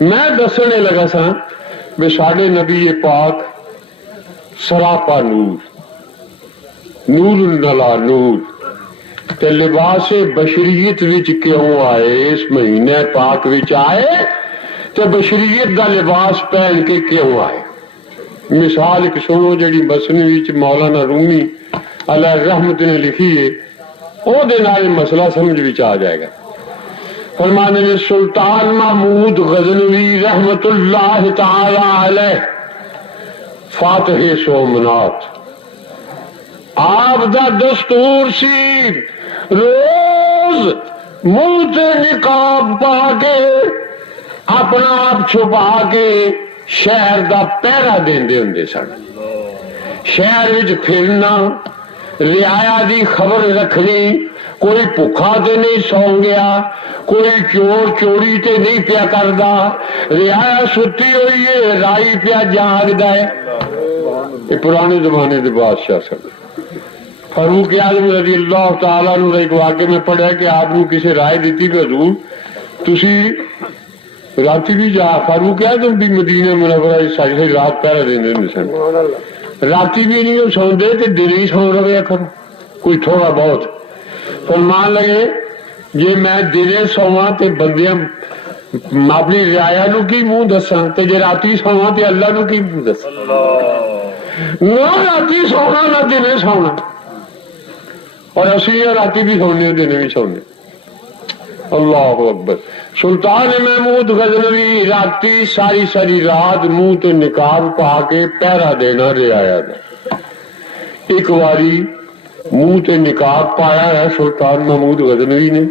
میں دسنے لگا سا بھی ساڈے نبی پاک سراپا نور، نور نلا نور، تے لباس بشریت وچ کیوں آئے؟ اس مہینے پاک وچ آئے تے بشریت دا لباس پہن کے کیوں آئے؟ مثال ایک سنو جڑی مثنوی وچ مولانا رومی علیہ رحمت نے لکھی ہے، او دے نال مسئلہ سمجھ وچ آ جائے گا۔ فرمانے نے سلطان محمود غزنوی رحمت اللہ تعالی علیہ فاتح سومنات، آپ دا دستور سی روز منہ تے نقاب پا کے اپنا آپ چھپا کے شہر دا پہرا دیندے ہوندے سن، شہر وچ پھرنا، رعایا دی خبر رکھنی، کوئی بھوکا تے نہیں سو گیا، کوئی چور چوری تے نہیں پیا کردا، رعایا ستی ہوئی ہے، رائی پیا جاگدا ہے۔ یہ پرانے زمانے دے بادشاہ سن۔ فاروق اعظم رضی اللہ تعالیٰ عنہ ایک واقعے میں پڑھا کہ آپ نے کسی رائے دیتی کہ حضور تسی راتی بھی جا، فاروق اعظم بھی مدینہ منورہ ساری رات پہرا دیندے ہوندے سن، راتی بھی نہیں سوندے تے دن ہی سو رہے کرو کوئی تھوڑا بہت۔ فرمان لگے جی میں دنے سواں تے بندیاں اپنی رعایا نو کی منہ دساں تے جے راتی سواں تے اللہ نو کی منہ دساں؟ نہ راتی سونا نہ دنے سونا، اور اسی راتی بھی سونے دنے بھی سونے۔ اللہ اکبر۔ سلطان محمود غزنوی راتی ساری ساری رات منہ تے نقاب پا کے پہرا دینا رعایا دا۔ ایک واری منہ تے نقاب پایا ہے سلطان محمود غزنوی نے،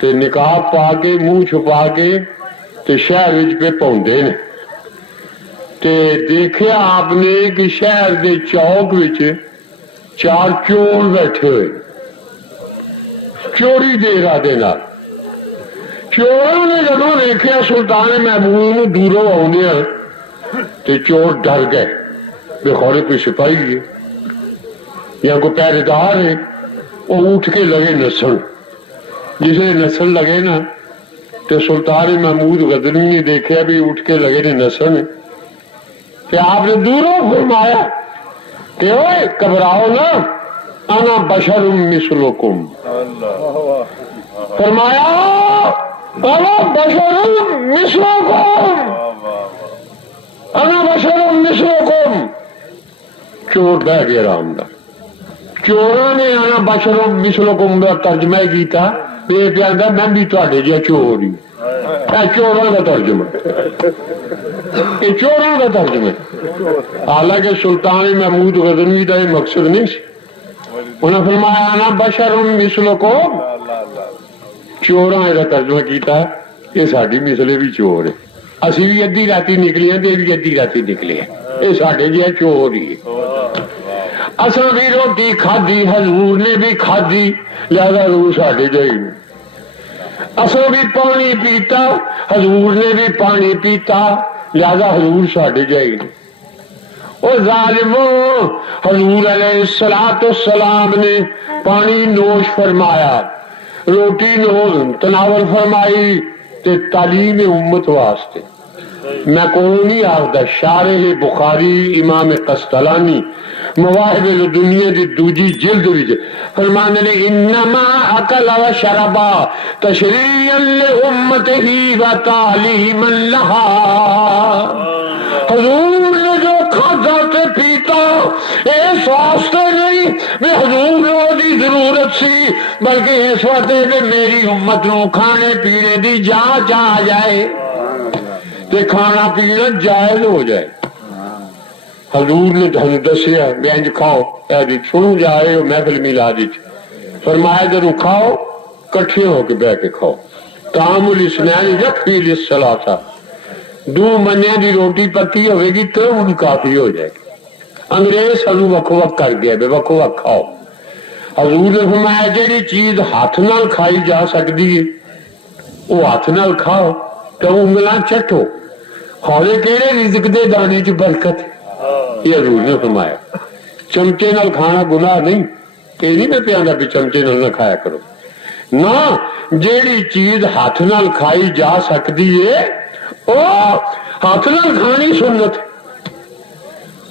تے نقاب پا کے منہ چھپا کے تے شہر وچ پہ پوندے نے، تے دیکھیا آپ نے کہ شہر دے چوک وچ چار چور بیٹھے ہوئے چوری دے ارادے نال۔ چوروں نے جدوں دیکھیا سلطان محمود نو دوروں آؤندے تے چور ڈر گئے بے خورے کوئی سپاہی ہے یا کوئی پہرے دار ہے، وہ اٹھ کے لگے نسن۔ جس نے نسن لگے نا تو سلطان محمود غزنوی نے دیکھا بھی اٹھ کے لگے نے نسن، کہ آپ نے دوروں فرمایا کہ اوے گھبراؤ نا، انا بشر مثلکم، فرمایا انا بشر مثلکم، انا بشر مثلکم۔ چور بہ گیا آرام دا۔ چوراں نے انا بشر مثلکم دا ترجمہ کیتا، یہ پیاندا میں بھی تہاڈے جہا چور ہی، چوراں دا ترجمہ، یہ چوراں دا ترجمہ۔ حالانکہ سلطان محمود غزنوی دا یہ مقصد نہیں سی، انہوں نے فرمایا انا بشر مثلکم، چوراں دا ترجمہ کیتا، یہ ساڈی مثلے بھی چور ہے، اسی بھی ادھی راتی نکلی ہیں تے بھی ادھی راتی نکلے ہیں، یہ ساڈے جہا چور ہی ہے۔ اساں بھی روٹی کھادی، حضور نے بھی کھادی، لہذا حضور ساڈے جہی۔ اساں بھی پانی پیتا، حضور نے بھی پانی پیتا، لہذا حضور ساڈے جہی۔ اور ظالموں، حضور علیہ السلام نے پانی نوش فرمایا، روٹی نوش تناول فرمائی تے تعلیم امت واسطے۔ میں کون نہیں آخدا، شارح بخاری امام قسطلانی مواہب الدنیا دی دوجی جلد وچ فرمانے نے انما اکل و شربا تشریعا لامتہ و تعلیما لها۔ حضور نے جو کھادا تے پیتا اس واسطے نہیں میں حضور کو دی ضرورت سی، بلکہ اس واسطے کہ میری امت نو کھانے پینے دی جانچ آ جائے تے کھانا پینا جائز ہو جائے۔ حضور نے تھانوں دسیا بینج کھاؤ، اے سنو جا رہے ہو محفل میلاد وچ، فرمایا جدوں کھاؤ کٹھے ہو کے بیٹھ کے کھاؤ۔ طعام الاسنان یکفی للثلاثہ، دو منیاں دی روٹی پکی ہوئے گی تو وہ کافی ہو جائے گی۔ انگریز سانوں وکھ وکھ کر گیا بے وکھ وکھ کھاؤ۔ حضور نے فرمایا جہی چیز ہاتھ نال کھائی جا سکتی ہے وہ ہاتھ نال کھاؤ، تو انگلاں چٹو، کھولے کہڑے رزق دے دانے چ برکت ہے، یہ حضور نے فرمایا۔ چمچے نال کھانا گناہ نہیں، یہ نہیں میں پیاندا بھی چمچے نال نہ کھایا کرو، نہ جیڑی چیز ہاتھ نال کھائی جا سکتی ہے ہاتھ نال کھانی سنت,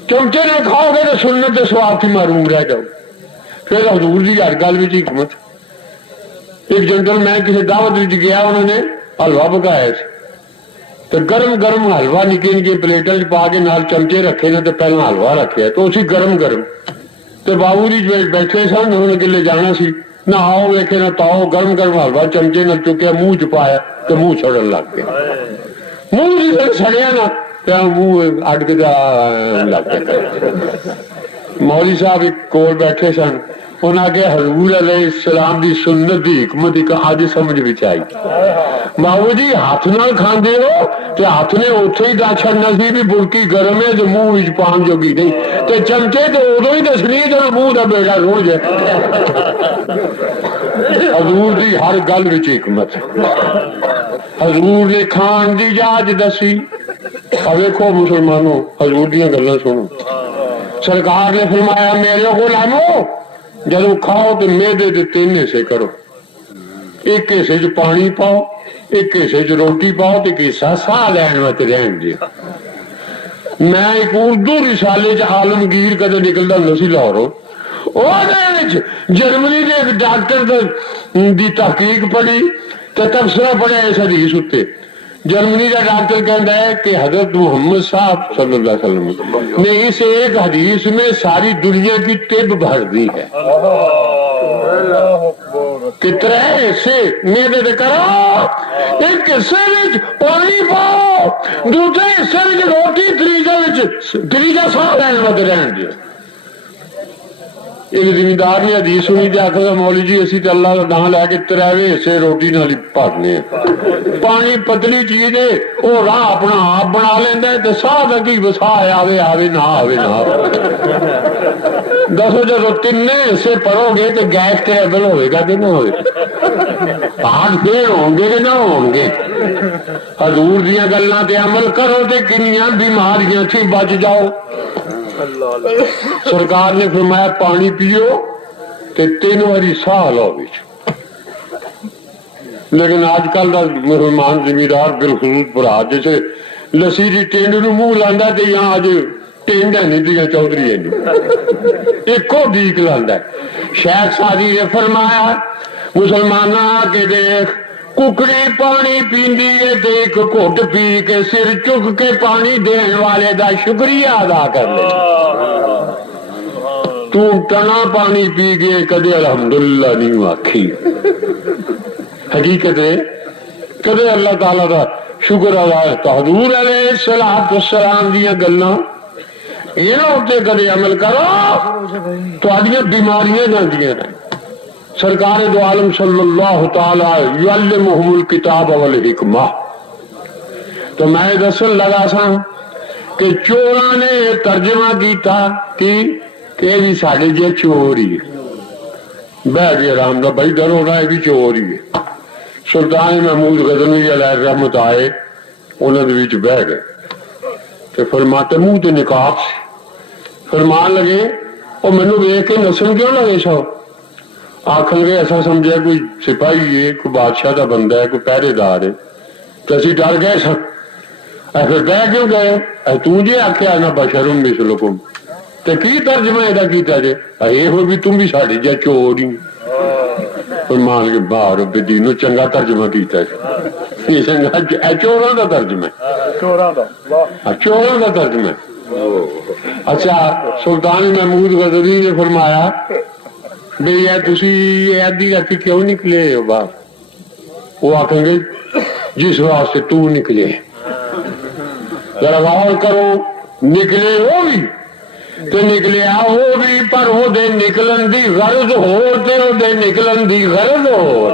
چمچے نال کھاؤ گے تو سنت کے سواد ہی معروم رہ جاؤ. پھر حضور کی ہر گل بھی حکمت. ایک جنٹل میں کسی دعوت گیا, انہوں نے حلوا پکایا تو گرم گرم حلوا نکے نکے پلیٹوں پا کے نال چمچے رکھے نے, تو پہلے حلوا رکھے تو اسی گرم گرم تو بابو جی بیٹھے سن, انہوں نے کلے جانا سی, نہ آؤ ویکھے نہ تاؤ, گرم گرم حلوا چمچے نہ چکیا, منہ چ پایا تو منہ چھڑن لگ گیا. منہ جس سڑیا نا منہ اڈ کے لگ گیا. مولوی صاحب ایک کول بیٹھے سن, انہاں کے حضور علیہ السلام دی سنت دی حکمت ایک اج سمجھ وچ آئی. بابو جی ہاتھ نال کھاندے ہو تے ہاتھ نے اوتھے ہی دس چھڑنا سی بھی برکی گرم ہے تے منہ وچ پان جوگی نہیں, تے چمچے تے ادو ہی دسنی جدوں منہ دا بیڑا رڑ جائے. حضور دی ہر گل وچ حکمت. حضور نے کھان دی جاج دسی. ویکھو مسلمانوں, حضور دیاں گلاں سنو. سرکار نے فرمایا میرے غلامو جدو کھاؤ تو میدے دے 3 حصے کرو, ایک حصے چ پانی پاؤ, ایک حصے چ روٹی پاؤ, ایک حصہ ساہ لین واسطے رہن دیو. میں ایک اردو رسالے چ عالمگیر کدے نکلدا ہوندا سی لاہوروں, جرمنی کے ایک ڈاکٹر دی تحقیق پڑھی تو تبصرہ پڑھیا اس حدیث اتنے. جرمنی کا ڈاکٹر کہتا ہے کہ حضرت محمد صاحب صلی اللہ علیہ وسلم نے اس ایک حدیث میں ساری دنیا کی طب بھر دی ہے. کتنے حصے میرے دے کرو, ایک حصے میں پانی پاؤ, دوسرے حصے میں روٹی, تیجا سا لین وقت رہن دو. ایک زمیندار نے حدیث سنی تے آخر مولوی جی اسی تے اللہ کا نام لے کے 3 حصے روٹی نال ہی بھرنے. پانی پتلی چیز ہے, وہ راہ اپنا آپ بنا لینا ہے, تو ساہ کا کی وسا آوے آوے نہ آوے نہ آوے. دسو جب 3 حصے پڑھو گے تو گیس ٹریبل ہوئے گا کہ نہ ہوئے, ہاتھ پھر ہوں گے کہ نہ ہوں گے. حضور دیاں گلاں تے عمل کرو تے کنیاں بیماریاں تھی بچ جاؤ. سرکار نے فرمایا پانی پیو تے 3 باری ساہ لو بچ. لیکن آج کل کا مسلمان زمیندار بالخصوص برا جیسے لسی کی ٹینڈ نو منہ لانا تے یہاں اج ٹینڈ ہے نہیں دیا چودھری ہے نہیں, ایک ڈیک لانا. شیخ سادی نے فرمایا مسلمانہ کے دیکھ ککڑی پانی پیندی ہے تے ایک گھٹ پی کے سر چک کے پانی دین والے دا شکریہ ادا کر لے. تو ٹنا پانی پی گئے کدے الحمدللہ نہیں آکھی. حقیقت ہے کدے اللہ تعالیٰ دا شکر ادا ہے. تو حضور علیہ السلام دیا گلاں یہاں اتنے کدے عمل کرو تو بیماریاں جاندیاں رہیں. سرکار دو عالم صلی اللہ تعالی یعلمہم الکتاب والحکمہ. تو میں دسن لگا سا کہ چوراں نے ترجمہ کیتا کہ بھی ساڑھے جے چور ہی بہ گیا آرام دا بھائی ڈر ہو رہا ہے بھی چور ہی ہے. سلطان محمود غزنوی علیہ رحمت آئے, انہوں نے بیچ بہ گئے تو فرماتے منہ تے نقاب سے فرمان لگے اور مینوں ویکھ کے نسن کیوں لگے سو. آخر گئے ایسا سمجھا کوئی سپاہی ہے, کوئی بادشاہ کا بندہ ہے, کوئی پہرے دار ہے, تو اسی ڈر گئے سن. پھر بہ کیوں گئے, تو جی آخیا نہ بشرم مثلکم, تو کی ترجمہ یہ کیتا جے یہ ہو بھی تم بھی ساڑھے جا چور ہی. مان کے باہر دینو چنگا ترجمہ کیتا ہے, چوراں دا ترجمہ ہے, چوراں دا ترجمہ ہے. اچھا سلطان محمود غزنوی نے فرمایا بھئی یہ تسی ادھی رات کیوں نکلے ہو باہر. وہ آکھیں گے جس واسطے تو نکلے. ذرا غور کرو, نکلے وہ بھی تو نکلے وہ بھی, پر وہ دے نکلن دی غرض ہو تے وہ دے نکلن دی غرض ہو.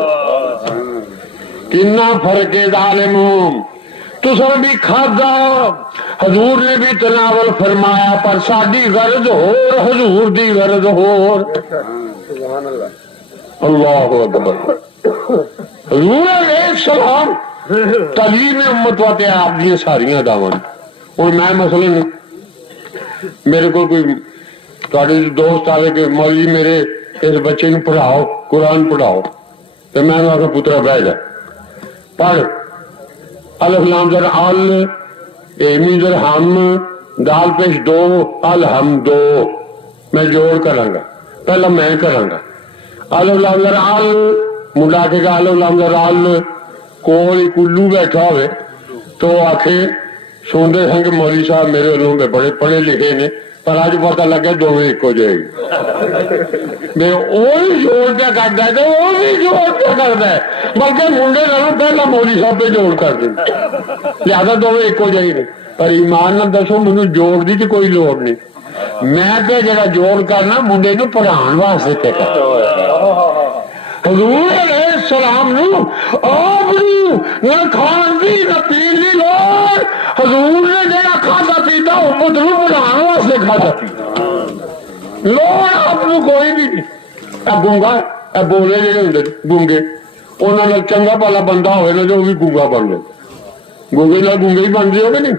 کنا فرق ہے ظالموں. تساں بھی کھادا حضور نے بھی تناول فرمایا, پر ساڈی غرض ہو حضور دی غرض ہو. اللہ اکبر. حضور علیہ السلام تعلیم امت واتے آپ دی ساریاں داواں. اور میں مثلا میرے کو کوئی تھوڑے دوست آئے کہ مولوی میرے اس بچے کو پڑھاؤ, قرآن پڑھاؤ, تو میں نے آخر پترا بہ جا پڑھ. الف لام زر ال، میم زر ہم، دال پیش دو، الحمدو. میں جوڑ کراں گا، پہلا میں کراں گا. الف لام زر ال، منڈا کے گا الف لام زر ال. کوئی کلو بیٹھا ہوئے تو آخے سوندے ہیں کہ مولوی صاحب میرے علوم میں بڑے پڑھے لکھے نے، پر اج پتہ لگا دونوں ایک ہو جائے گی. میں وہی جوڑ پہ کرتا ہے تو وہ بھی جوڑ پہ کرتا ہے، بلکہ منڈے نالوں پہلا مولوی صاحب پہ جوڑ کر دیں، لہٰذا دونوں ایک ہو جائے گی. پر ایمان نہ دسو مجھے جوڑ دی تو کوئی لوڑ نہیں. میں تو جڑا جوڑ کرنا منڈے نو پڑھان واسطے تے کرنا. حضور علیہ السلام نو آپ نہ کھان دی نہ پین دی لوڑ. حضور نے جڑا کھادا پیتا امت نو پڑھان واسطے کھادا پیتا، لوڑ آپ کو کوئی بھی نہیں. گونگا بولے جڑے ہوندے گونگے، انہاں نال چنگا بھلا بندہ ہوئے نا جو بھی گونگا بن جائے. گونگے نال گونگے ہی بن جاؤ گے نہیں.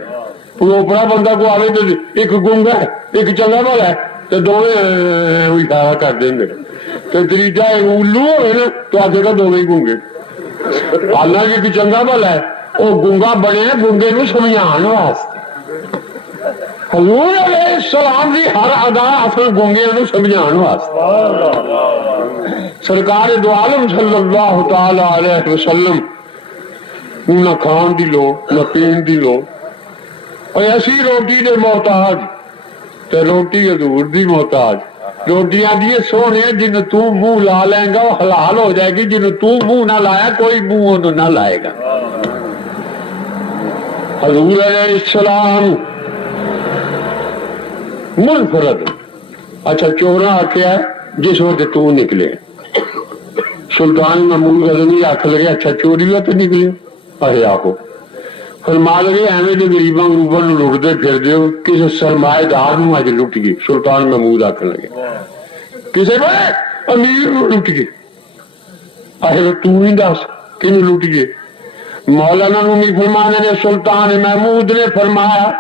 اوپرا بندہ کو آئے تو ایک گونگا ہے ایک چنگا بھلا ہے تو دونوں اشارہ کر دیں گے. تو تیجا الو ہوئے نا تو آگے کا دونوں ہی گونگے. حالانکہ ایک چنگا بھلا ہے وہ گونگا بنے گونگے نو سمجھان واسطے. حضور علیہ السلام دی ہر ادا اصل گونگے نو سمجھان واسطے. سرکار دو عالم صلی اللہ تعالی علیہ وسلم نہ کھان دی لو نہ پین دی لو، اور ایسی روٹی دے محتاج تے روٹی حضور دی محتاج. روٹیاں دی سونے جن تو منہ لا لیں گا وہ حلال ہو جائے گی، جن تو منہ نہ لایا کوئی منہ نہ لائے گا. حضور علیہ السلام منفرد. اچھا چورا آخیا جس وقت تو نکلے، سلطان محمود غزنوی آخ لگے اچھا چوری ہوا تو نکلے. ارے آخو فرما لگے ایویں جو غریباں غروباں لٹتے پھر ہو، کسی سرمایہ دار نو اج لٹ گئے. سلطان محمود آخ لگے کسی بڑے امیر نو لٹ گئے. آخر تو ہی دس کن لٹ گئے. مولانا رومی فرمانے نے سلطان محمود نے فرمایا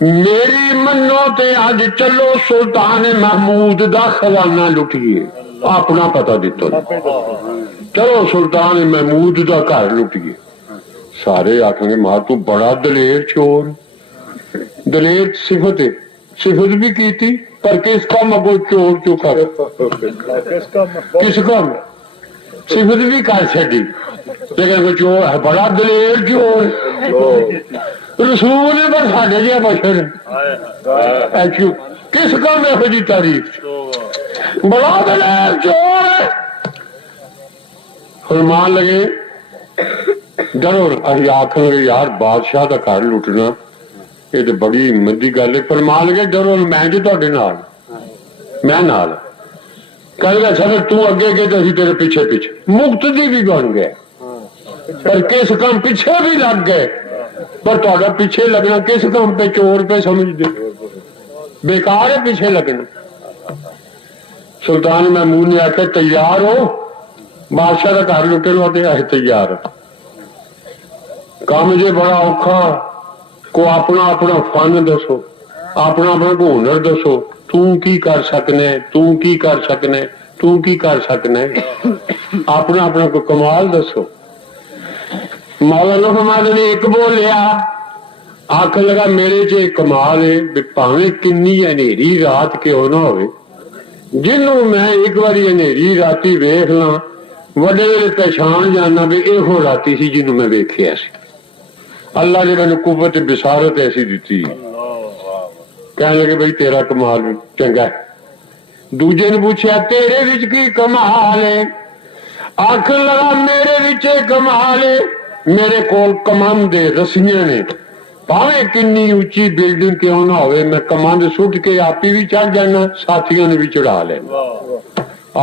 میری منو تے اج چلو سلطان محمود دا خزانہ لٹ گئے. اپنا پتہ دیتا چلو سلطان محمود دا گھر لٹ گئے. سارے آخیں گے ماں تو بڑا دلیر چور. دلیر صفت ہے، صفت بھی کی تھی پر کس کام اگو چور چکا کس کام صفت بھی کر چڑی لیکن چور ہے بڑا دلیر چور. رسول نے پر ساڈے جہاں بشر کس کام یہو جی تعریف بڑا دلیر چور ہے. فرمان لگے ڈرو. ابھی آخر لگے یار بادشاہ کا گھر لٹنا یہ تو بڑی ہمت کی گل ہے. فرمان لگے ڈرو میں جو تے نال میں نال کہہ گا سر تو اگے گئے تو اسی تیرے پیچھے پیچھے مقتدی بھی بن گئے پر کس کام پیچھے بھی لگ گئے. پر تھوڑا پیچھے لگنا کس کام پہ چور پہ سمجھ دے بیکار ہے پیچھے لگنا. سلطان محمود نے آخر تیار ہو بادشاہ کا گھر لٹن واتے ہے تیار. کام جی بڑا اوکھا کو اپنا اپنا فن دسو اپنا اپنا کو ہنر دسو. تو کی کر سکنے تو کی کر سکنے تو کی کر سکنے اپنا اپنا کو کمال دسو. مولانا محمد نے ایک بولیا آخ لگا میرے چ کمال ہے پاویں کنی انیری رات کیوں نہ ہوئے جنوں میں ایک باری انیری راتی ویخ لاں وڈے ویلے پہچان جانا بھی یہ راتی سی جنوں میں ویکھیا سی. اللہ نے مینوں قوت بصارت ایسی دیتی کہنے لگے بھائی تیرا کمال چنگا ہے. دوجے نے پوچھا تیرے وچ کی کمال ہے؟ آخ لگا میرے وچ کمال ہے میرے کول کمند رسیاں نے پاویں کنی اونچی بلڈنگ کیوں نہ ہوئے میں کمند سٹ کے آپ ہی بھی چڑھ جانا ساتھیوں نے بھی چڑھا لینا.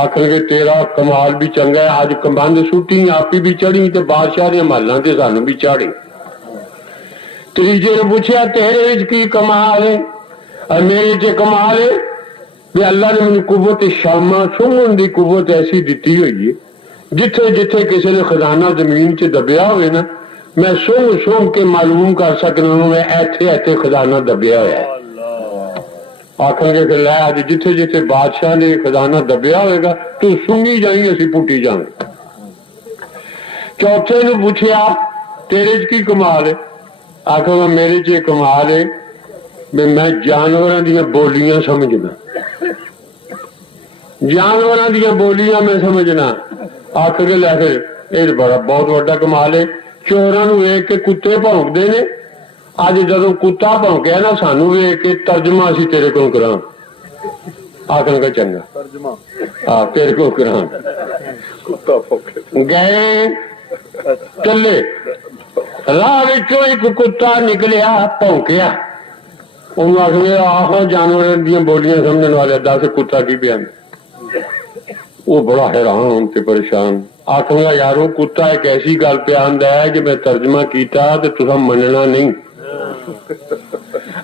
آخر کے تیرا کمال بھی چنگا ہے اج کمند سٹی آپ ہی بھی چڑھی تو بادشاہ نے محلہ سے سانو بھی چاڑی. تیجے نے پوچھا تیرے وچ کی کمال ہے؟ اور میرے چ کمال ہے بھی اللہ نے مجھے قوت شامہ سنگن دی قوت ایسی دیتی ہوئی ہے جتھے جتھے کسی نے خزانہ زمین چ دبیا ہوئے نا میں سونگ سونگ کے معلوم کر سکنا ہوں میں ایتھے ایتھے خزانہ دبیا ہوا ہے. آخر کے لے آج جتھے جتھے بادشاہ نے خزانہ دبیا ہوئے گا تو سنگی جائیں اسی پٹی جائیں. چوتھے نے پوچھا تیرے چ کی کمال ہے؟ آخو گا میرے چ کمال ہے میں جانوراں دیاں بولیاں سمجھنا، جانوراں دیاں بولیاں میں سمجھنا۔ آخ کے لے پھر یہ بڑا بہت بڑا کمال ہے۔ چوراں نوں ویکھ کے کتے بھونکدے نے، اج جدوں کتا بھونکیا نا سانوں ویکھ کے ترجمہ اسی تیرے کول کراں، آخر کا چنگا تیرے کو کراں۔ گئے چلے راہ وچوں ایک کتا نکلیا بھونکیا، انہوں آخر آخو جانور دیاں بولیاں سمجھنے والے دس کتا کی بیان۔ وہ بڑا حیران تے پریشان، آخر گا یارو کتا ایک ایسی گل پہ آندا ہے کہ میں ترجمہ کیتا تے تساں مننا نہیں۔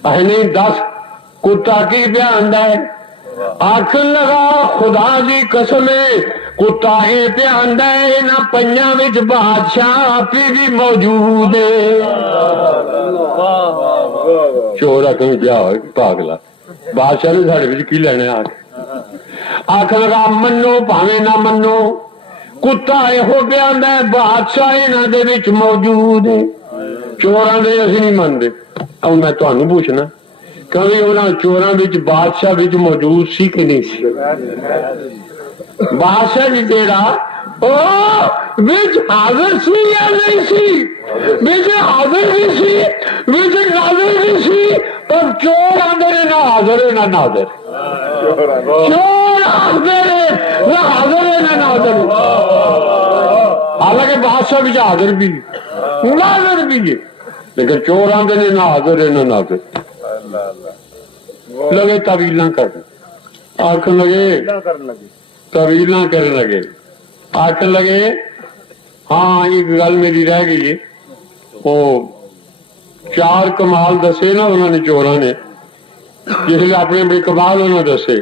نہیں دس کتا کی بیان ہے؟ آخر لگا خدا دی قسم کتا یہ بیان ہے انہاں پنجاں وچ بادشاہ آپ بھی موجود ہے۔ چور آخر کیا ہوئے پاگلا بادشاہ نے ساڈے وچ کی لینا آ کے؟ آخر لگا منو بھاویں نہ منو کتا یہ بیان ہے بادشاہ انہاں دے وچ موجود ہے۔ چوراں دے اسی نہیں مانتے۔ اب میں تانوں پوچھنا کبھی انہاں چوراں وچ بادشاہ وچ موجود سی کہ نہیں سی؟ بادشاہ جی تیرا وچ حاضر سی یا نہیں سی؟ وچ حاضر بھی سی وچ ناظر بھی سی، پر چور آندے نہ حاضر ہے نہ ناظر، چور آندے نہ حاضر ہے نہ ناظر۔ حالانکہ بادشاہ بھی حاضر بھی ناظر بھی ہے، لیکن چور آندے نہ حاضر ہے نہ ناظر۔ لگے تعویلاں کرنے، آخر لگے تعویلاں کرنے لگے، آخر لگے ہاں ایک گل میری رہ گئی ہے۔ وہ چار کمال دسے نا انہوں نے چوراں نے، جس لیے اپنے بڑے کمال انہوں نے دسے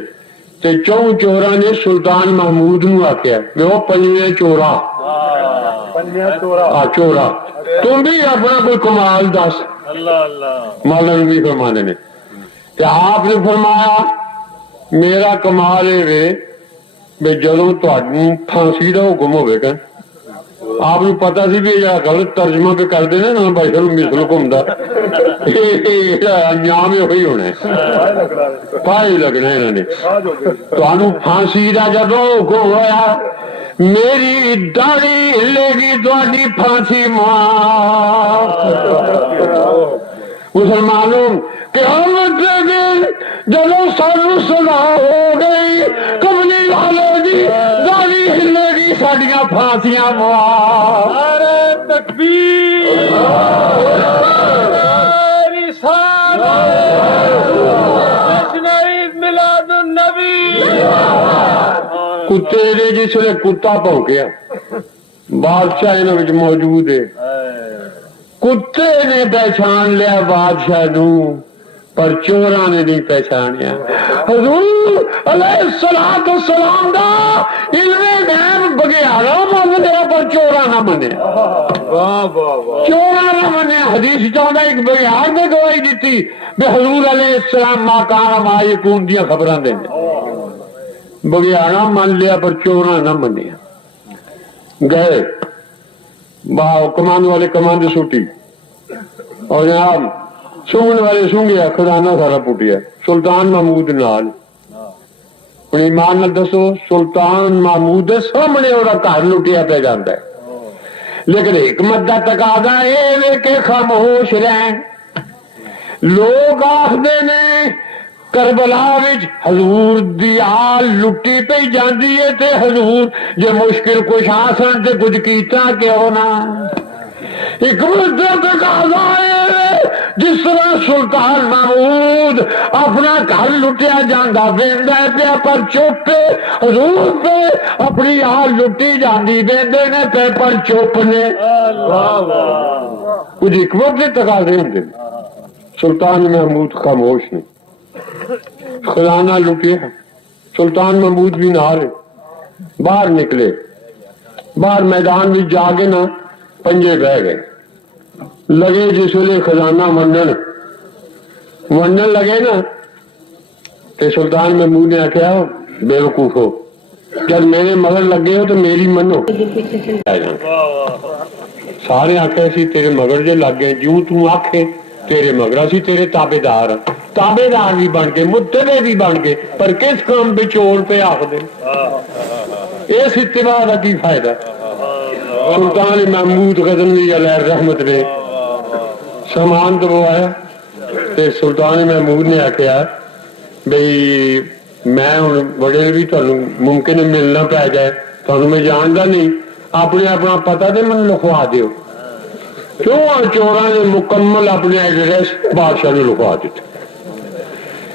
تے چوں چوراں نے سلطان محمود نو آخیا وہ پنجویں چورا چورا تم بھی اپنا کوئی کمال دس۔ مولا نبی فرمانے نے کہ آپ نے فرمایا میرا کمال یہ جدوں تہاڈوں پھانسی کا حکم ہوئے گا، آپ کو پتا سی بھی غلط ترجمہ پہ کرتے نا بھائی مثل گھومتا انجام یہ ہونا پائی لگنا انہوں نے۔ تمہوں پھانسی کا جدو حکم ہوا میری داڑھی ہلے گی تاری پھانسی ماں۔ مسلمانوں قیامت کے دن جدو سانو سزا ہو گئی کملی والے دی داڑھی ہلے گی ساڈیاں پھانسیاں ماں۔ نعرہ تکبیر میلاد النبی۔ کتے نے جس نے کتا بھونکیا بادشاہ انہاں وچ موجود ہے، کتے نے پہچان لیا بادشاہ نو پر چوراں نے نہیں پہچانیا۔ حضور علیہ السلام دا علم غیب بگیارا من لیا پر چوراں نہ منیا، چوراں نہ منیا۔ حدیث چاہتا ایک بگیار نے گواہی دیتی بے حضور علیہ السلام ما کان ما یکون دیاں خبراں دے، بگیارا من لیا پر چوراں نہ منیا۔ گئے کمان والے کمان دے سوٹی اور جناب سونگن والے سونگیا خزانہ سارا پٹیا، سلطان محمود نال۔ ایمان نال دسو سلطان محمود دے سامنے اور گھر لٹیا پہ جاتا ہے، لیکن حکمت دا تقاضا اے کہ خاموش رہن۔ لوگ آخدے نے کربلا وچ حضور دی آل لٹی پہ جاندی ہے تے حضور جے مشکل کچھ آسن تے کچھ کیتا کیوں نہ۔ حکمت دا تقاضا ہے جس طرح سلطان محمود اپنا گھر لٹیا جاندہ ویندا پیا پر چپ پہ حضور پہ اپنی آل لٹی جاندی ویندے نے پہ پر چپ نے۔ کچھ حکمت دے تقاضے ہوندے، سلطان محمود خاموش نے، خزانہ لٹیا، سلطان محمود بھی نال باہر نکلے، باہر میدان بھی جا کے نا پنجے بہ گئے لگے، جس ویلے خزانہ ونڈن لگے نا کہ سلطان محمود نے آخیا بے وقوف ہو، جب میرے مگر لگے ہو تو میری منو۔ سارے آخیا سی تیرے مگر جے لگ گئے جوں تو آکھے تیرے مگر اسی تیرے تابے دار بھی بن کے متبع بھی بن کے پر کس کام پہ چور پہ آخ دے اس اتباع کا کی فائدہ سلطان محمود غزنوی علیہ رحمت نے سامان دبوایا تے سلطان محمود نے آخیا بھئی میں ہوں بڑے بھی تمہیں ممکن ہے ملنا پی جائے تمہیں میں جانتا نہیں اپنے اپنا پتا تو من لکھوا دیو کیوں چوراں نے مکمل اپنے ایڈریس بادشاہ نے لکھوا دیتے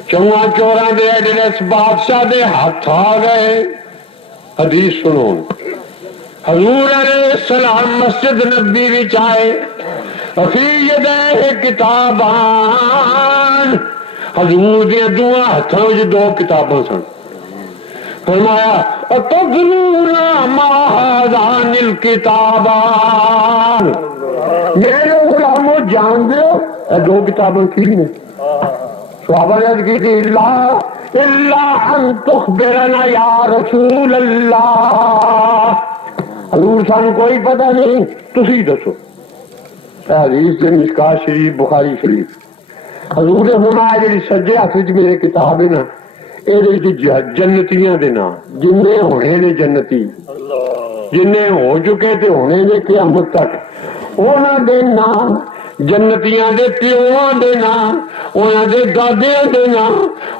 چواں چوراں دے ایڈریس بادشاہ دے ہاتھ آ گئے حدیث سنو حضور علیہ السلام مسجد نبی وچ آئے فی یدیہ کتابان حضور دیا دعا ہاتھاں وچ دو کتاباں سن فرمایا اتدرون ما هذان الکتابان میرے غلامو جان دیو اے دو کتاباں کی نے صحابہ نے کی تھی الا ان تخبرنا یا رسول اللہ حضور سانو کوئی پتہ نہیں تسی دسو حدیث سے مشکاہ شریف بخاری شریف حضور نے فرمایا جی سجے ہاتھ وچ میرے کتاب ہے نا یہ جنتیاں دے نام جن ہونے نے جنتی جن ہو چکے تے ہونے نے قیامت تک انہاں دے نام جنتیاں دے پیواں دے نام انہاں دے دادیاں دے نام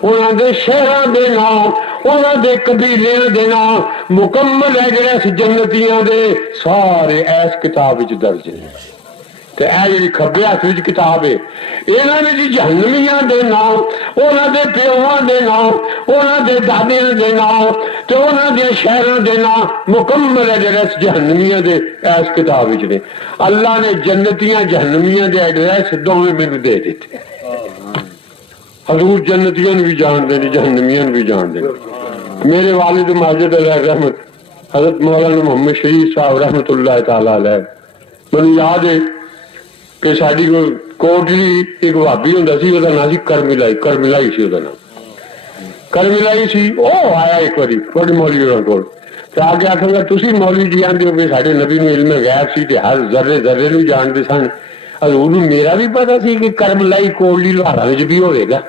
انہاں دے شہراں دے نام انہاں دے قبیلیاں دے نام مکمل ایڈریس جنتیاں دے سارے ایس کتاب وچ درج ہیں تے اے جی کھبے ہاتھ وچ کتاب ہے انہاں نے جی جہنمیاں دے نام انہاں دے پیواں دے نام انہاں دے دادیاں دے نام تے انہاں دے شہراں دے نام مکمل ایڈریس جہنمیاں دے ایس کتاب وچ نے اللہ نے جنتیاں جہنمیاں دے ایڈریس دوویں مینوں دے دیتے حضور جنتیاں بھی جان دے جہنمیاں بھی جان دے میرے والد ماجد علیہ رحمت حضرت مولانا محمد شریف صاحب رحمت اللہ تعالی علیہ مجھے یاد ہے کہ ساری کوٹلی ایک بھابی ہوں سی وہ نام سی کرملائی سی وہ نام کرملائی سی وہ آیا ایک باری بڑے مولوی کول آ کے آخر گا تھی مولوی جی آتے ہو کہ سارے نبی نو علم غیب سی ہر ذرے ذرے نو جانتے سن حضور میرا بھی پتا سی کہ کرملائی کوٹلی لوہارا بھی ہوئے گا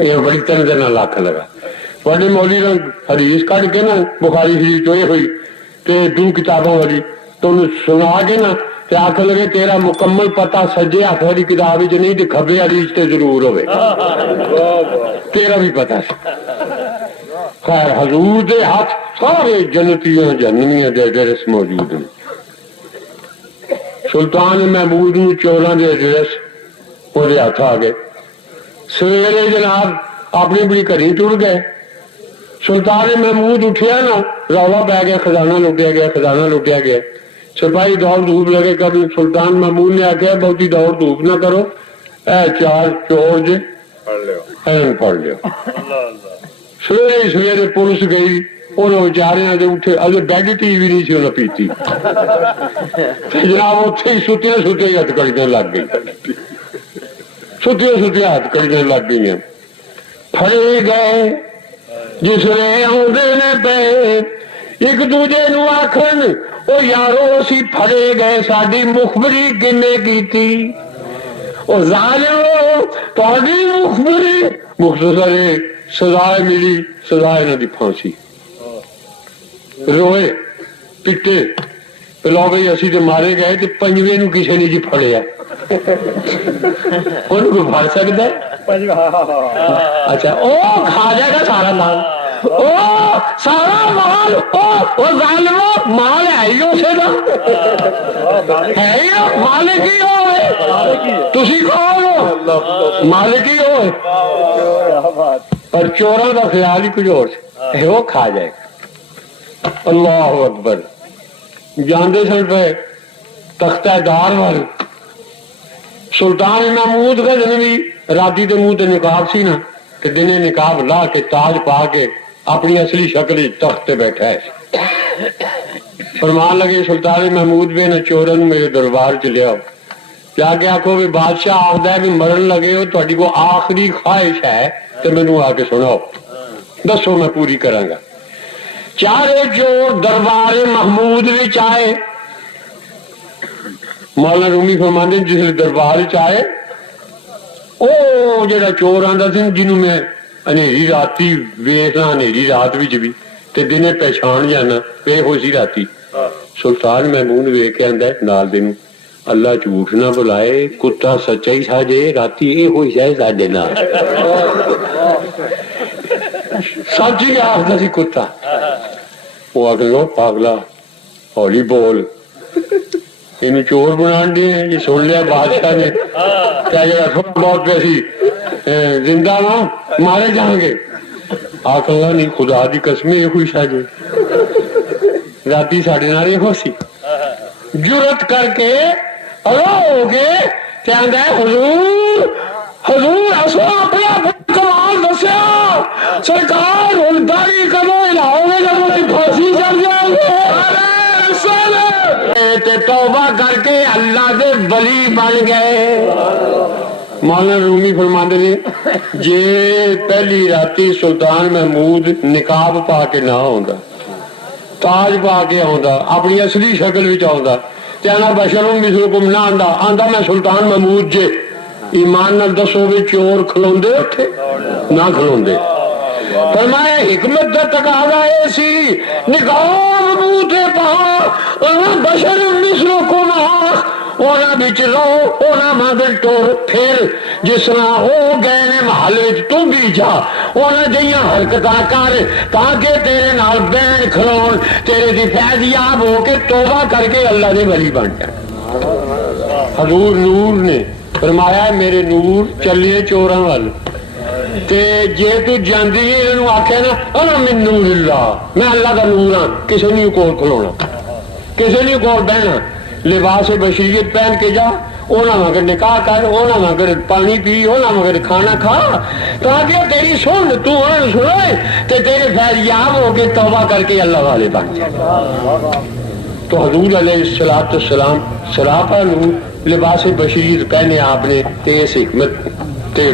یہ بڑی تنظر لکھ لگا بڑے مولوی نے حدیث کٹ کے نا بخاری شریف چوئے ہوئی تے دو کتابوں والی تو سنا کے نا آخ لگے تیرا مکمل پتا سجے ہاتھ والی کتاب چ نہیں کھبے والی تے ضرور ہوئے تیرا بھی پتا خیر حضور دے ہاتھ سارے جنتیاں جہنمیاں دے ایڈریس موجود ہیں سلطان محمود نو چوراں دے ایڈریس وہ ہاتھ آ گئے سویرے جناب اپنی بڑی گھڑی ٹر گئے سلطان محمود اٹھیا نا رولا پی گیا خزانہ لٹیا گیا خزانہ لٹیا گیا سپاہی دوڑ دھوپ لگے کبھی سلطان محمود نے آخیا بہتی دوڑ دھوپ نہ کرو اے چار چور جے پڑ لو سویرے سویرے پولیس گئی انہوں بچارے اٹھے اگر بیڈ ٹی وی نہیں سی انہیں پیتی جناب اتنے ہی ستیاں ستیاں ہتکڑیاں لگ گئی ستیاں ستیاں ہتکڑیاں لگ گئی پھڑے گئے جس نے آدھے نے پے ایک دوجے نو آخر وہ یارو اسی پھڑے گئے ساری مخبری کنے کی تاری مخبری مختصر سزائے ملی سزائے نہ دی پھانسی روئے پٹے لو بھائی اسی تو مارے گئے تو پنجوے نو کسی نے جی پھڑیا ان کو پھڑ سکتا ہے اچھا او کھا جائے گا سارا مال سارا مال مال ہے ہی اسے کا ہے ہی مالک ہی ہوئے تسی کون ہو مالک ہی ہوئے پر چوراں کا خیال ہی کچھ اور ہے وہ کھا جائے گا اللہ اکبر جاندے سن پہ تختہ دار وال سلطان محمود غزنوی راتی دے منہ تے نقاب سی نا کہ دنے نقاب لا کے تاج پا کے اپنی اصلی شکل تخت تے بیٹھا ہے فرمان لگے سلطان محمود بے نہ چورن میرے دربار چ لیا جا کے آخو بھی بادشاہ آخد ہے بھی مرن لگے ہو تہاڈی کو آخری خواہش ہے تو مینوں آ کے سناؤ دسو میں پوری کراں گا چارے چور دربار محمود وچ آئے مولانا رومی فرماندے جس دربار آئے وہ جڑا چور آندا سی جنوں میں انیری راتی ویکھنا انیری رات وچ بھی تے دنے پہچان جانا یہ ہوئی سی راتی سلطان محمود ویکھ کے آندا نال دے نوں اللہ جھوٹ نہ بلائے کتا سچا ہی سا جے راتی یہ ہوئی جائے ساڈے نال سچ ہی آخدا سی کتا وہ آخر پاگلا ہولی بول یہ چور بنا دے یہ سن لیا بادشاہ نے کیا جگہ تھوڑا بہت پیسی زندہ نا مارے جائیں گے آخر نہیں خدا دی قسم یہ ہوئی شاہ جی راتی ساڑھے نال یہ ہو سی جرت کر کے ہو گئے حضور حضور اصل اپنا کمال دسیا سرکار ہوں داڑھی کرو لاؤ گے جب پھانسی چل جائیں گے توبہ کر کے اللہ دے ولی بن گئے مولانا رومی فرماندے نے جے پہلی راتی سلطان محمود نقاب پا کے نہ آندا تاج پا کے آندا اپنی اصلی شکل وچ آندا تے انا بشر مثلکم نہ آندا میں سلطان محمود جے ایمان نال دسو وی چور کھلوندے اوتھے نہ کھلوندے فرمایا حکمت دا تقاضا اے سی نقاب منہ تے پا بشر مثلکم اونا بچ رہو اونا مگر ٹور پھر جس طرح وہ گئے نے محل وچ تو بھی جا اونا جیاں حرکتاں کر تاکہ تیرے نال بین کھلون تیرے دی فیضیاب ہو کے توبہ کر کے اللہ دے ولی بن جائے حضور نور نے فرمایا میرے نور چلیے چوراں وال تے جے تو جاندی انہوں آکھے نا انا من نور اللہ میں اللہ کا نور ہاں کسی نہیں کول کھلونا کسی نہیں کول بہنا لباس بشریت پہن کے جا اونا مگر نکاح کر اونا مگر پانی پی اونا مگر کھانا کھا تاکہ تیری سن تو انہوں سنائے تے تیرے فیضیاب ہو کے توبہ کر کے اللہ والے بن جائے تو حضور علیہ السلام سراپا نور لباس بشریت پہنے آپ نے تے اس حکمت تے